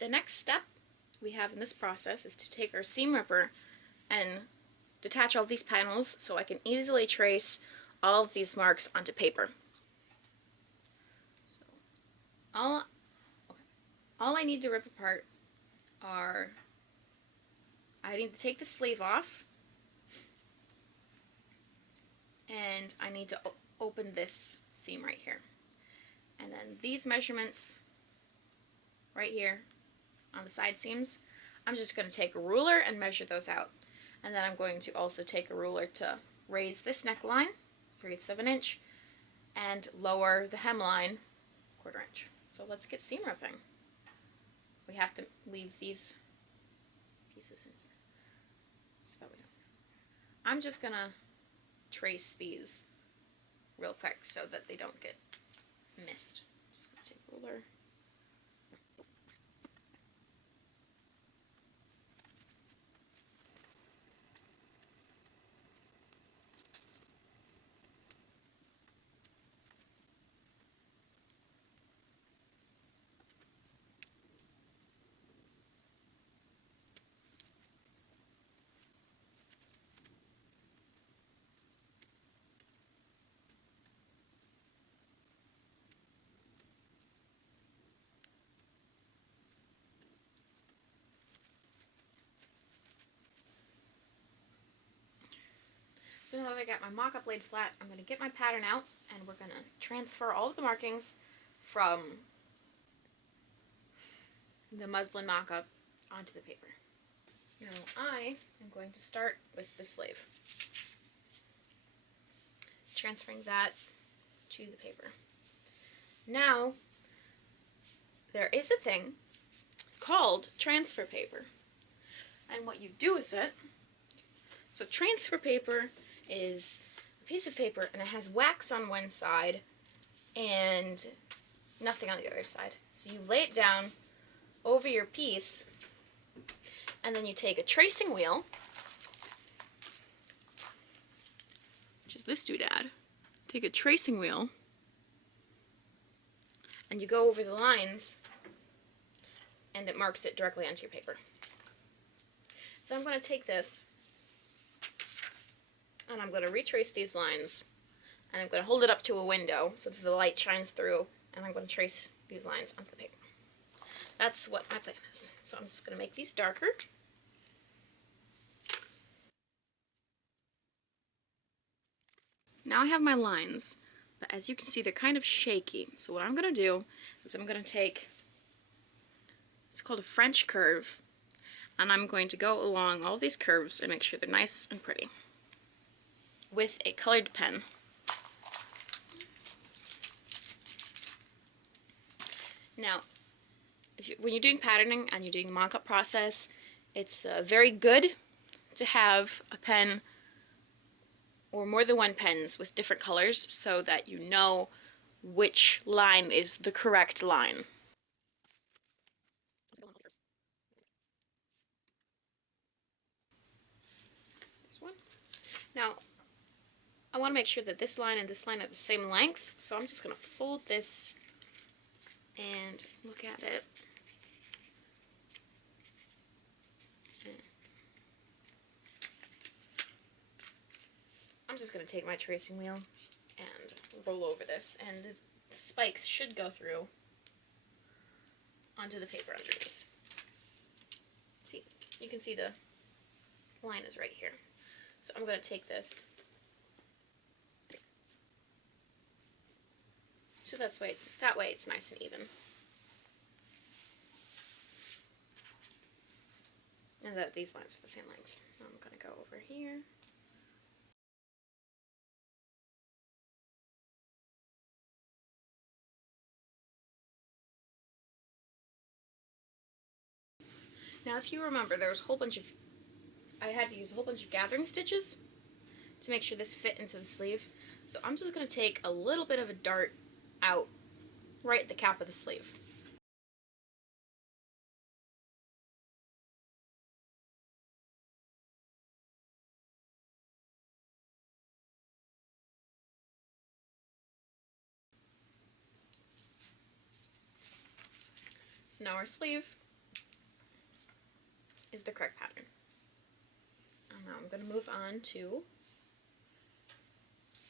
The next step we have in this process is to take our seam ripper and detach all these panels so I can easily trace all of these marks onto paper. So all I need to rip apart are, I need to take the sleeve off, and I need to open this seam right here. And then these measurements right here on the side seams, I'm just going to take a ruler and measure those out. And then I'm going to also take a ruler to raise this neckline, 3/8 of an inch, and lower the hemline, 1/4 inch. So let's get seam ripping. We have to leave these pieces in here so that we don't. I'm just going to trace these real quick so that they don't get missed. Just going to take a ruler. So now that I got my mock-up laid flat, I'm going to get my pattern out, and we're going to transfer all of the markings from the muslin mock-up onto the paper. Now I am going to start with the sleeve, transferring that to the paper. Now, there is a thing called transfer paper, and what you do with it. So transfer paper is a piece of paper, and it has wax on one side and nothing on the other side. So you lay it down over your piece, and then you take a tracing wheel, which is this doodad. Take a tracing wheel, and you go over the lines, and it marks it directly onto your paper. So I'm going to take this, and I'm going to retrace these lines, and I'm going to hold it up to a window so that the light shines through, and I'm going to trace these lines onto the paper. That's what my plan is. So I'm just going to make these darker. Now I have my lines, but as you can see, they're kind of shaky. So what I'm going to do is I'm going to take, it's called a French curve, and I'm going to go along all these curves and make sure they're nice and pretty with a colored pen. Now, when you're doing patterning and you're doing the mock-up process, it's very good to have a pen or more than one pens with different colors so that you know which line is the correct line. There's one. Now, I want to make sure that this line and this line are the same length, so I'm just going to fold this and look at it. I'm just going to take my tracing wheel and roll over this, and the spikes should go through onto the paper underneath. See, you can see the line is right here. So I'm going to take this. So that way it's nice and even. And that these lines are the same length. I'm going to go over here. Now if you remember, there was a whole bunch of, I had to use a whole bunch of gathering stitches to make sure this fit into the sleeve. So I'm just going to take a little bit of a dart out right at the cap of the sleeve. So now our sleeve is the correct pattern. And now I'm going to move on to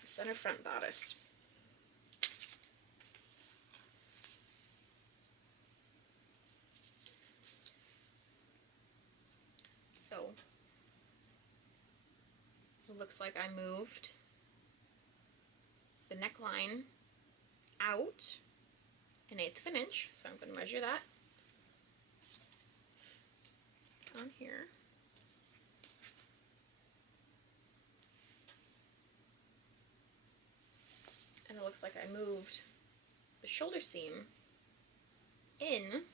the center front bodice. So it looks like I moved the neckline out 1/8 of an inch, so I'm going to measure that on here. And it looks like I moved the shoulder seam in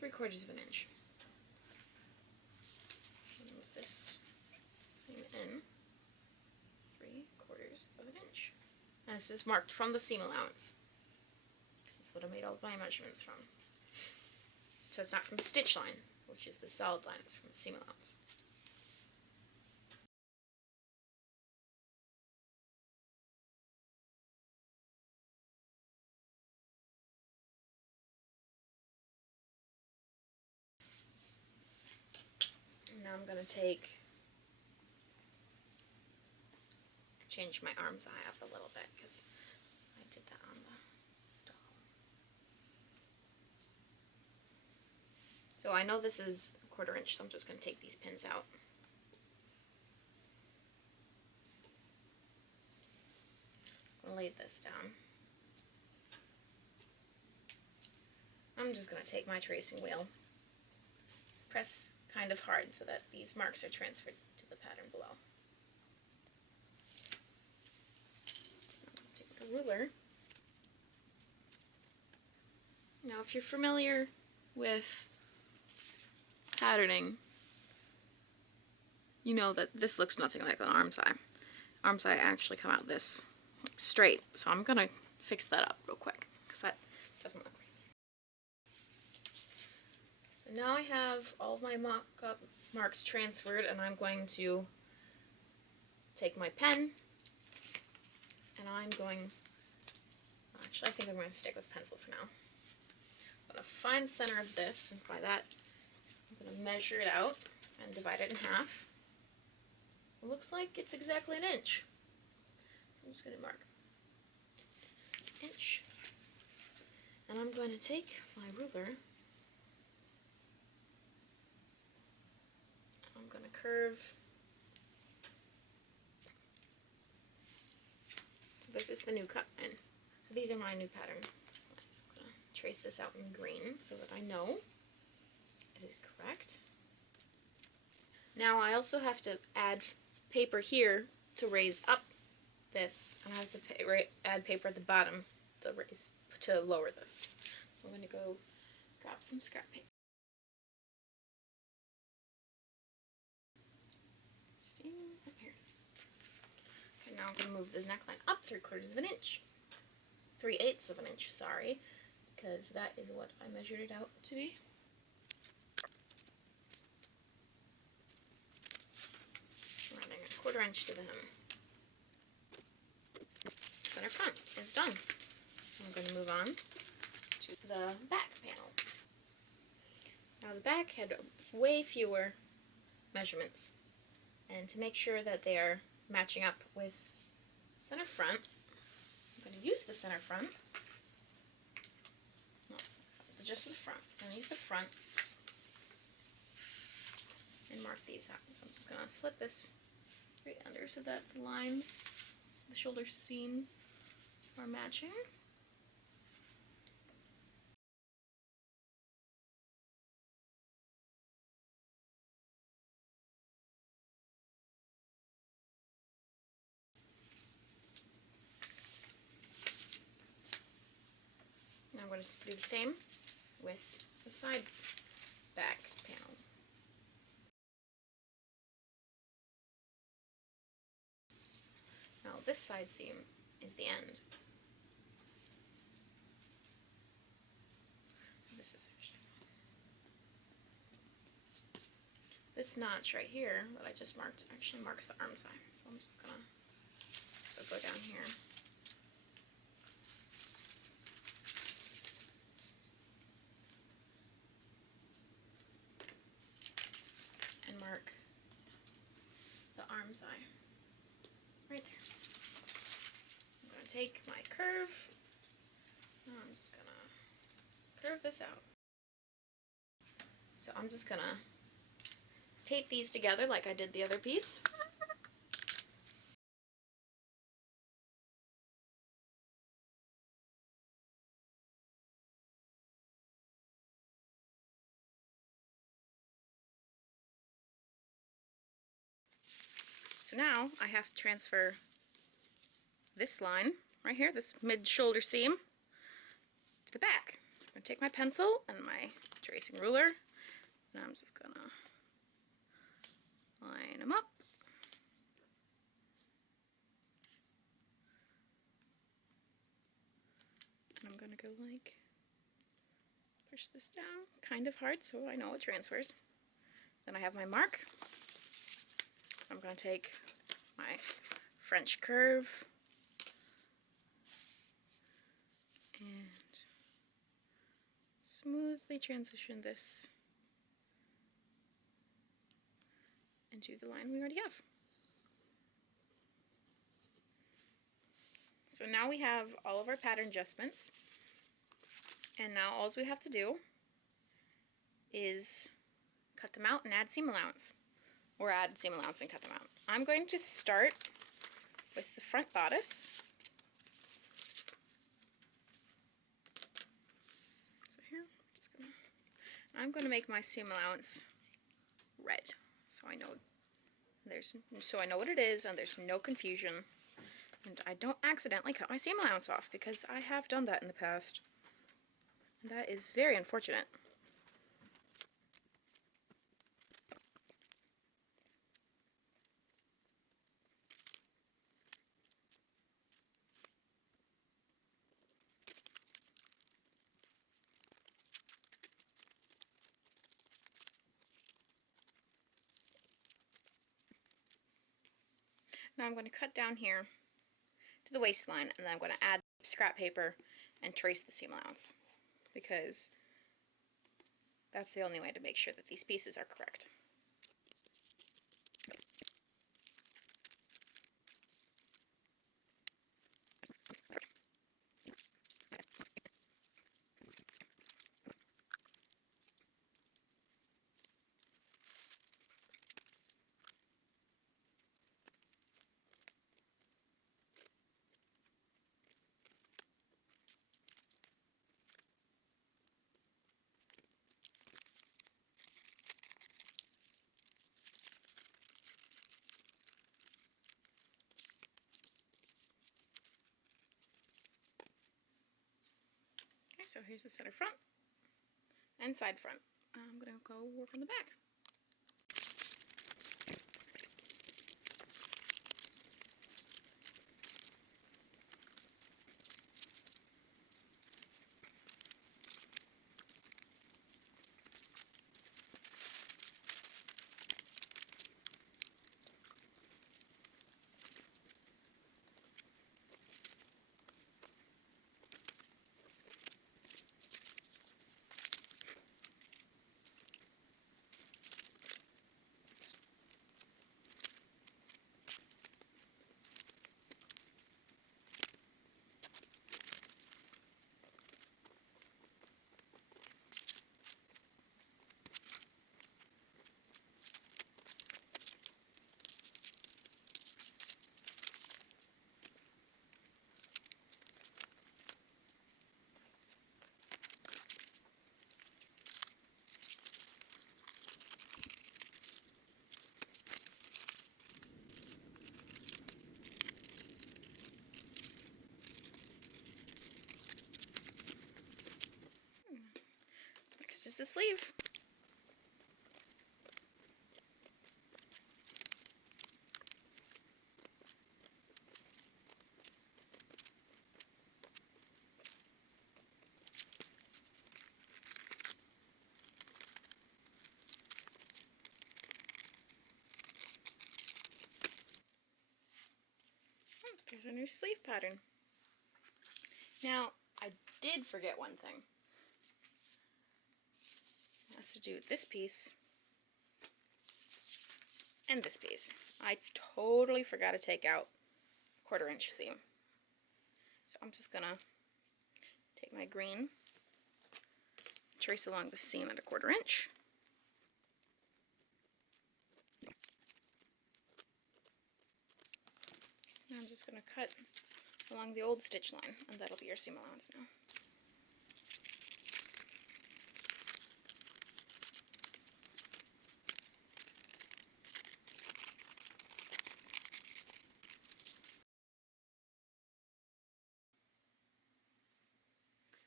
3/4 of an inch. So move this seam in 3/4 of an inch. And this is marked from the seam allowance. This is what I made all of my measurements from. So it's not from the stitch line, which is the solid line, it's from the seam allowance. And now I'm going to change my arm's eye up a little bit because I did that on the doll. So I know this is 1/4 inch, so I'm just going to take these pins out. I'm going to lay this down. I'm just going to take my tracing wheel, press kind of hard so that these marks are transferred to the pattern below. Take a ruler. Now if you're familiar with patterning, you know that this looks nothing like an arm's eye. Arm's eye actually come out this like, straight, so I'm going to fix that up real quick because that doesn't look right. So now I have all of my mock-up marks transferred, and I'm going to take my pen, and actually I think I'm going to stick with pencil for now. I'm going to find the center of this, and by that I'm going to measure it out and divide it in half. It looks like it's exactly 1 inch. So I'm just going to mark 1 inch. And I'm going to take my ruler. I'm going to curve. So this is the new cut line. So these are my new pattern lines. I'm going to trace this out in green so that I know it is correct. Now I also have to add paper here to raise up this, and I have to add paper at the bottom to lower this. So I'm going to go grab some scrap paper. See, up here. Okay, now I'm going to move this neckline up 3/4 of an inch. 3/8 of an inch, sorry, because that is what I measured it out to be. Running 1/4 inch to the hem. Center front is done. I'm going to move on to the back panel. Now the back had way fewer measurements, and to make sure that they are matching up with center front, I'm going to use the center front, just the front. I'm going to use the front and mark these out. So I'm just going to slip this right under so that the lines, the shoulder seams are matching. Now I'm going to do the same with the side back panel. Now this side seam is the end. So this notch right here that I just marked actually marks the arm side. So I'm just gonna go down here. seam's eye. Right there. I'm going to take my curve. I'm just going to curve this out. So I'm just going to tape these together like I did the other piece. So now I have to transfer this line right here, this mid-shoulder seam, to the back. So I'm going to take my pencil and my tracing ruler, and I'm just going to line them up. And I'm going to go like, push this down kind of hard so I know it transfers. Then I have my mark. I'm going to take my French curve and smoothly transition this into the line we already have. So now we have all of our pattern adjustments, and now all we have to do is cut them out and add seam allowance, or add seam allowance and cut them out. I'm going to start with the front bodice. So here, I'm going to make my seam allowance red, so I know what it is, and there's no confusion, and I don't accidentally cut my seam allowance off, because I have done that in the past, and that is very unfortunate. Now I'm going to cut down here to the waistline, and then I'm going to add scrap paper and trace the seam allowance, because that's the only way to make sure that these pieces are correct. Okay, so here's the center front and side front. I'm going to go work on the back. Next is the sleeve. There's our new sleeve pattern. Now, I did forget one thing. It has to do with this piece and this piece. I totally forgot to take out 1/4 inch seam. So I'm just gonna take my green, trace along the seam at 1/4 inch. And I'm just gonna cut along the old stitch line, and that'll be your seam allowance now.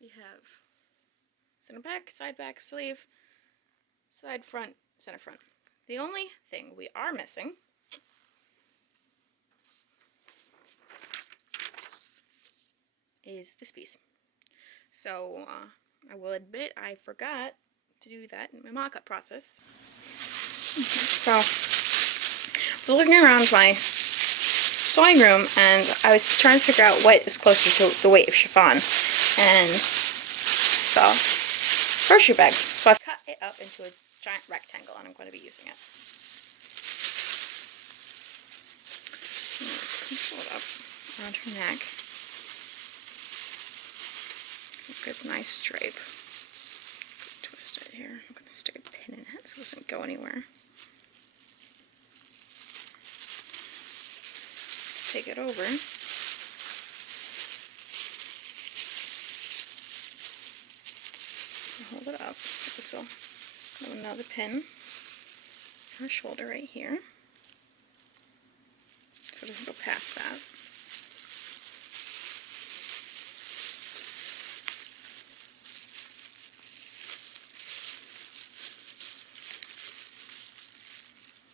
We have center back, sleeve, side front, center front. The only thing we are missing is this piece. So I will admit I forgot to do that in my mock-up process. So I was looking around my sewing room and I was trying to figure out what is closer to the weight of chiffon, and so grocery bag. So I've cut it up into a giant rectangle and I'm going to be using it. Pull it up around her neck. A good nice drape. Twist it here. I'm going to stick a pin in it so it doesn't go anywhere. Take it over. Hold it up. So this will have another pin on her shoulder right here. So it doesn't go past that.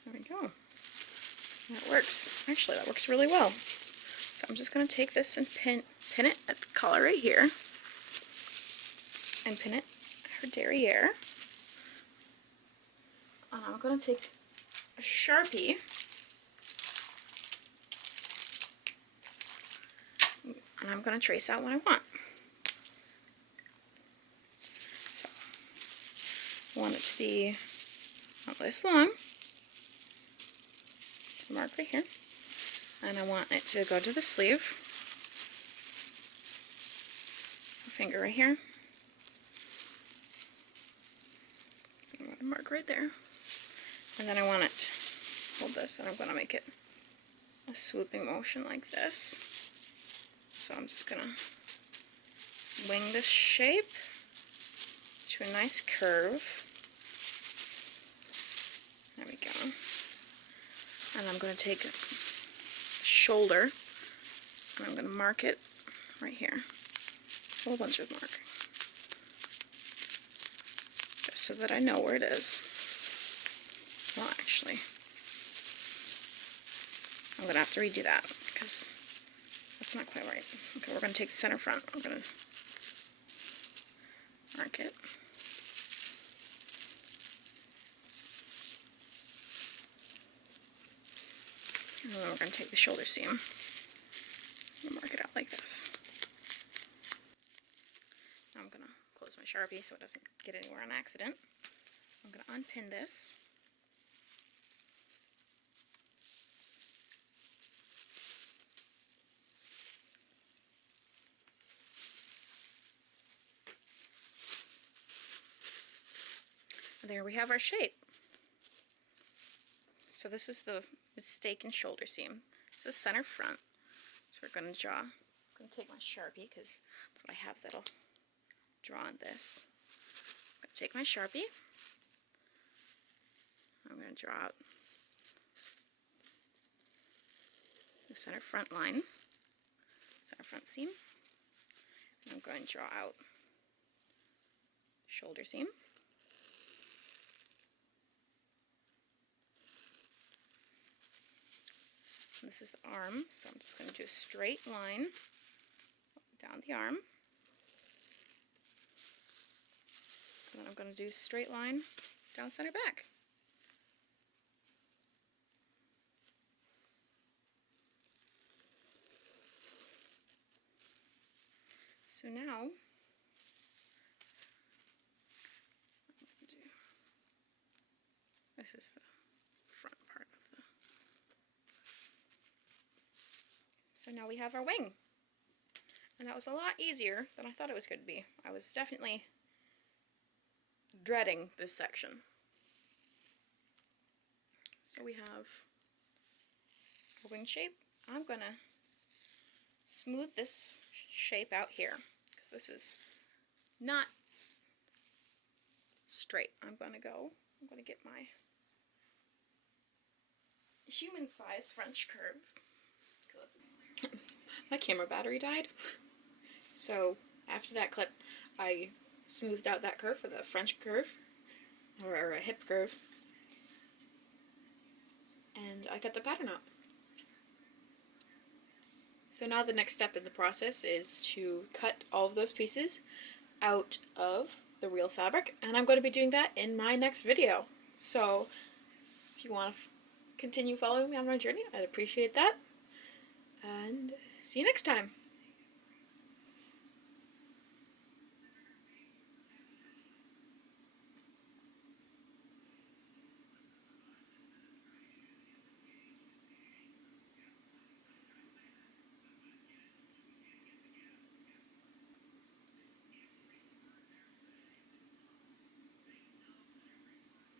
There we go. That works. Actually, that works really well. So I'm just going to take this and pin it at the collar right here. And pin it at her derriere. And I'm going to take a Sharpie and I'm going to trace out what I want. So I want it to be not this long. Mark right here. And I want it to go to the sleeve. A finger right here. I'm going to mark right there. And then I want it to hold this, and I'm going to make it a swooping motion like this. So I'm just going to wing this shape to a nice curve. There we go. And I'm going to take the shoulder and I'm going to mark it right here. A whole bunch of marking. Just so that I know where it is. Well, actually, I'm going to have to redo that because that's not quite right. Okay, we're going to take the center front. I'm going to mark it. And then we're going to take the shoulder seam and mark it out like this. Now I'm going to close my Sharpie so it doesn't get anywhere on accident. I'm going to unpin this. And there we have our shape. So this is the mistaken shoulder seam. This is center front. So we're going to draw. I'm going to take my Sharpie because that's what I have that'll draw on this. I'm going to take my Sharpie. I'm going to draw out the center front line, center front seam. And I'm going to draw out shoulder seam. And this is the arm, so I'm just going to do a straight line down the arm. And then I'm going to do a straight line down center back. So now, this is the front part of the So now we have our wing. And that was a lot easier than I thought it was going to be. I was definitely dreading this section. So we have a wing shape. I'm going to smooth this shape out here because this is not straight. I'm going to get my human-sized French curve. My camera battery died. So after that clip, I smoothed out that curve with a French curve, or a hip curve, and I cut the pattern out. So now the next step in the process is to cut all of those pieces out of the real fabric, and I'm going to be doing that in my next video. So if you want to continue following me on my journey, I'd appreciate that, and see you next time.